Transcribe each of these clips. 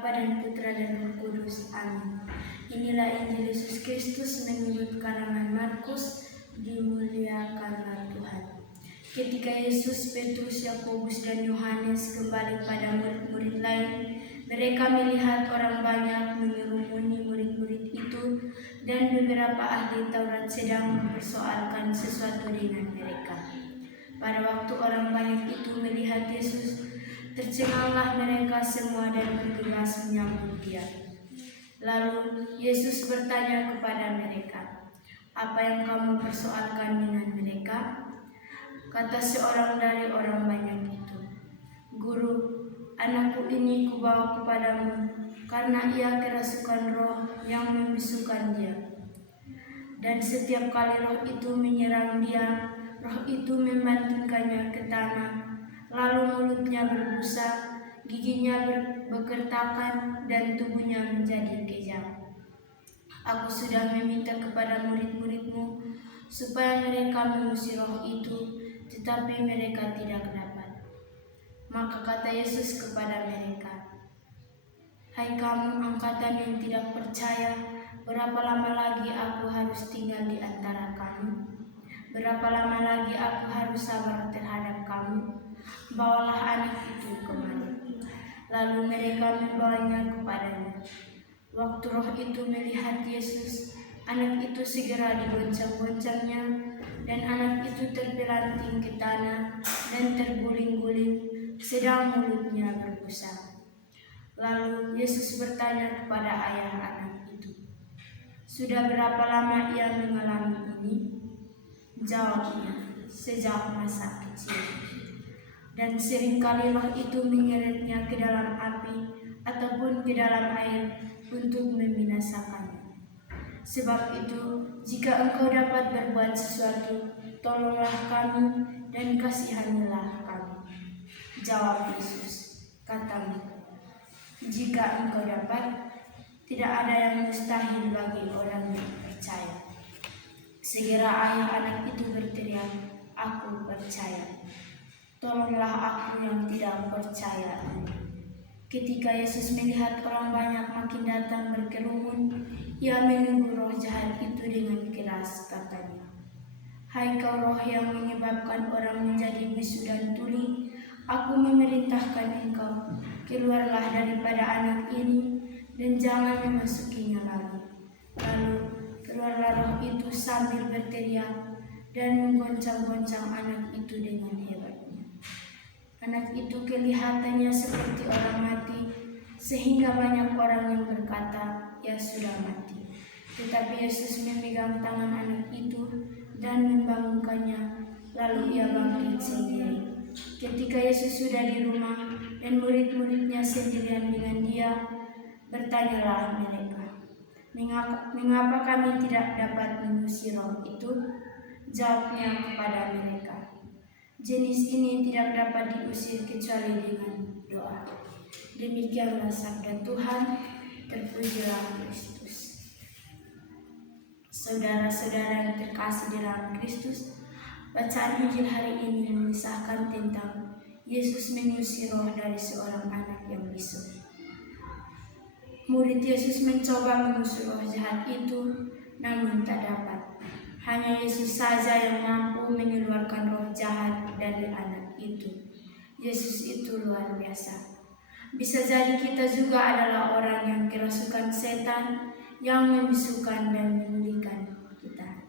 Bapa dan Putra dan Roh Kudus. Amin. Inilah Injil Yesus Kristus menurut karangan Markus. Dimuliakanlah Tuhan. Ketika Yesus, Petrus, Yakobus dan Yohanes kembali pada murid-murid lain, mereka melihat orang banyak mengerumuni murid-murid itu, dan beberapa ahli Taurat sedang mempersoalkan sesuatu dengan mereka. Pada waktu orang banyak itu melihat Yesus, tercenganglah mereka semua dan bergegas menyambut Dia. Lalu Yesus bertanya kepada mereka, "Apa yang kamu persoalkan dengan mereka?" Kata seorang dari orang banyak itu, "Guru, anakku ini kubawa kepadamu karena ia kerasukan roh yang membisukan dia. Dan setiap kali roh itu menyerang dia, roh itu membantingkannya ke tanah, lalu mulutnya berbusa, giginya berkertakan, dan tubuhnya menjadi kejam. Aku sudah meminta kepada murid-muridmu supaya mereka mengusir roh itu, tetapi mereka tidak dapat." Maka kata Yesus kepada mereka, "Hai kamu angkatan yang tidak percaya, berapa lama lagi aku harus tinggal di antara kamu? Berapa lama lagi aku harus sabar terhadap kamu? Bawalah anak itu kemari." Lalu mereka membawanya kepadanya. Waktu roh itu melihat Yesus, anak itu segera digoncang-goncangnya, dan anak itu terpelanting ke tanah dan terguling-guling, sedang mulutnya berbusa. Lalu Yesus bertanya kepada ayah anak itu, "Sudah berapa lama ia mengalami ini?" Jawabnya, "Sejak masa kecil. Dan seringkali roh itu menyeretnya ke dalam api ataupun ke dalam air untuk membinasakannya. Sebab itu, jika engkau dapat berbuat sesuatu, tolonglah kami dan kasihanilah kami." Jawab Yesus, "Katamu, jika engkau dapat, tidak ada yang mustahil bagi orang yang percaya." Segera ayah anak itu berteriak, "Aku percaya. Tolonglah aku yang tidak percaya." Ketika Yesus melihat orang banyak makin datang berkerumun, Ia menegur roh jahat itu dengan keras, katanya, "Hai kau roh yang menyebabkan orang menjadi bisu dan tuli, aku memerintahkan engkau, keluarlah daripada anak ini dan jangan memasukinya lagi." Lalu keluarlah roh itu sambil berteriak dan menggoncang-goncang anak itu dengan hebatnya. Anak itu kelihatannya seperti orang mati, sehingga banyak orang yang berkata, "Ia sudah mati." Tetapi Yesus memegang tangan anak itu dan membangunkannya, lalu ia bangkit sendiri. Ketika Yesus sudah di rumah dan murid-muridnya sendirian dengan Dia, bertanyalah mereka, "Mengapa kami tidak dapat mengusir roh itu?" Jawabnya kepada mereka, "Jenis ini tidak dapat diusir kecuali dengan doa." Demikianlah sabda Tuhan. Terpujilah Kristus. Saudara-saudara yang terkasih dalam Kristus, bacaan Injil hari ini mengisahkan tentang Yesus mengusir roh dari seorang anak yang bisu. Murid Yesus mencoba mengusir roh jahat itu, namun tak dapat. Hanya Yesus saja yang mampu mengeluarkan roh jahat dari anak itu. Yesus itu luar biasa. Bisa jadi kita juga adalah orang yang kerasukan setan yang membisukan dan menyulitkan kita.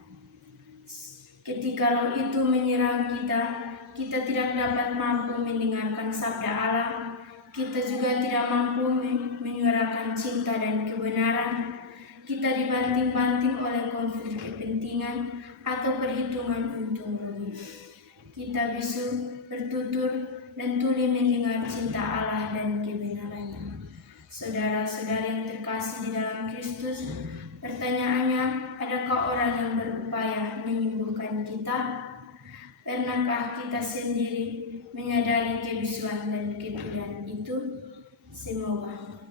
Ketika roh itu menyerang kita, kita tidak dapat mampu mendengarkan sabda Allah. Kita juga tidak mampu menyuarakan cinta dan kebenaran. Kita dibanting-banting oleh konflik kepentingan atau perhitungan untung rugi. Kita bisu, bertutur, dan tuli mendengar cinta Allah dan kebenarannya. Saudara-saudari yang terkasih di dalam Kristus, pertanyaannya, adakah orang yang berupaya menyembuhkan kita? Pernahkah kita sendiri menyadari kebisuan dan ketulian itu? Semoga